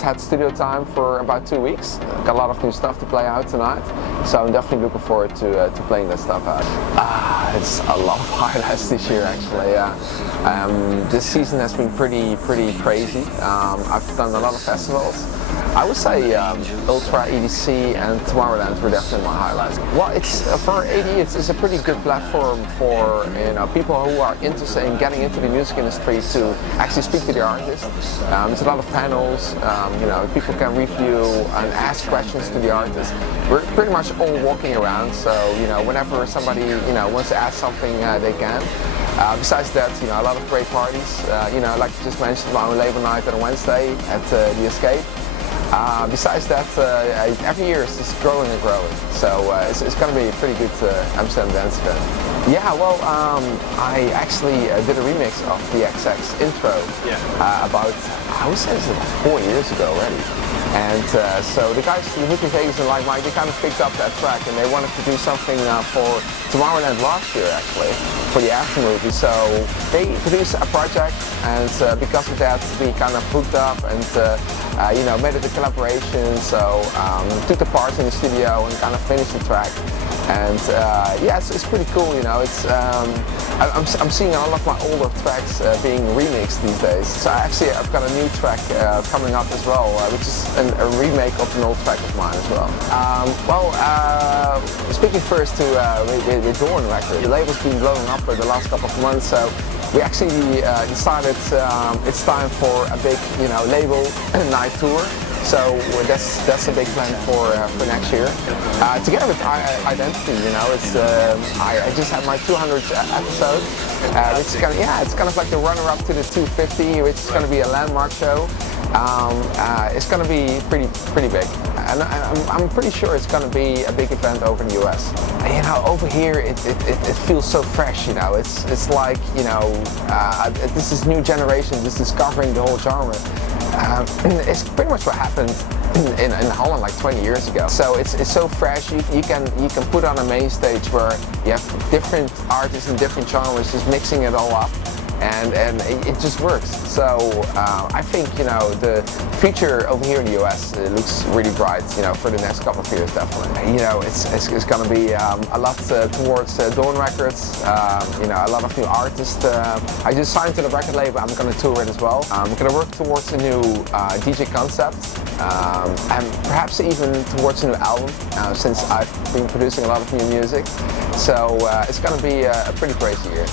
just had studio time for about 2 weeks. Got a lot of new stuff to play out tonight, so I'm definitely looking forward to playing that stuff out. It's a lot of highlights this year actually. This season has been pretty crazy. I've done a lot of festivals. I would say Ultra, EDC and Tomorrowland were definitely my highlights. Well, it's for ADE, it's a pretty good platform for people who are interested in getting into the music industry to actually speak to the artists. There's a lot of panels. People can review and ask questions to the artists. We're pretty much all walking around, so whenever somebody wants to ask something, they can. Besides that, a lot of great parties. Like you just mentioned, my own label night on a Wednesday at the Escape. Besides that, every year it's just growing and growing, so it's going to be a pretty good Amsterdam dance event. Yeah, well, I actually did a remix of the XX intro about, I would say it's about 4 years ago already. And so the guys from Hook in Vegas and Like Mike, they kind of picked up that track and they wanted to do something for Tomorrowland last year actually, for the after movie. So they produced a project, and because of that we kind of hooked up and made it a collaboration. So took the parts in the studio and kind of finished the track. And yeah, it's pretty cool. It's I'm seeing a lot of my older tracks being remixed these days. So actually I've got a new track coming up as well, which is a remake of an old track of mine as well. Speaking first to with Doorn Records, the label's been blowing up for the last couple of months, so we actually decided it's time for a big label night tour. So that's a big plan for next year. Together with Identity, I just had my 200th episode, which is it's kind of like the runner-up to the 250, which is going to be a landmark show. It's going to be pretty big, and I'm pretty sure it's going to be a big event over in the US. Over here it feels so fresh. It's like this is new generation, just discovering the whole genre. It's pretty much what happened in Holland like 20 years ago. So it's so fresh. You can put on a main stage where you have different artists and different genres just mixing it all up. And it just works. So I think the future over here in the US looks really bright. For the next couple of years, definitely. It's going to be a lot towards Doorn Records. A lot of new artists. I just signed to the record label. I'm going to tour it as well. I'm going to work towards a new DJ concept, and perhaps even towards a new album. Since I've been producing a lot of new music, so it's going to be a pretty crazy year.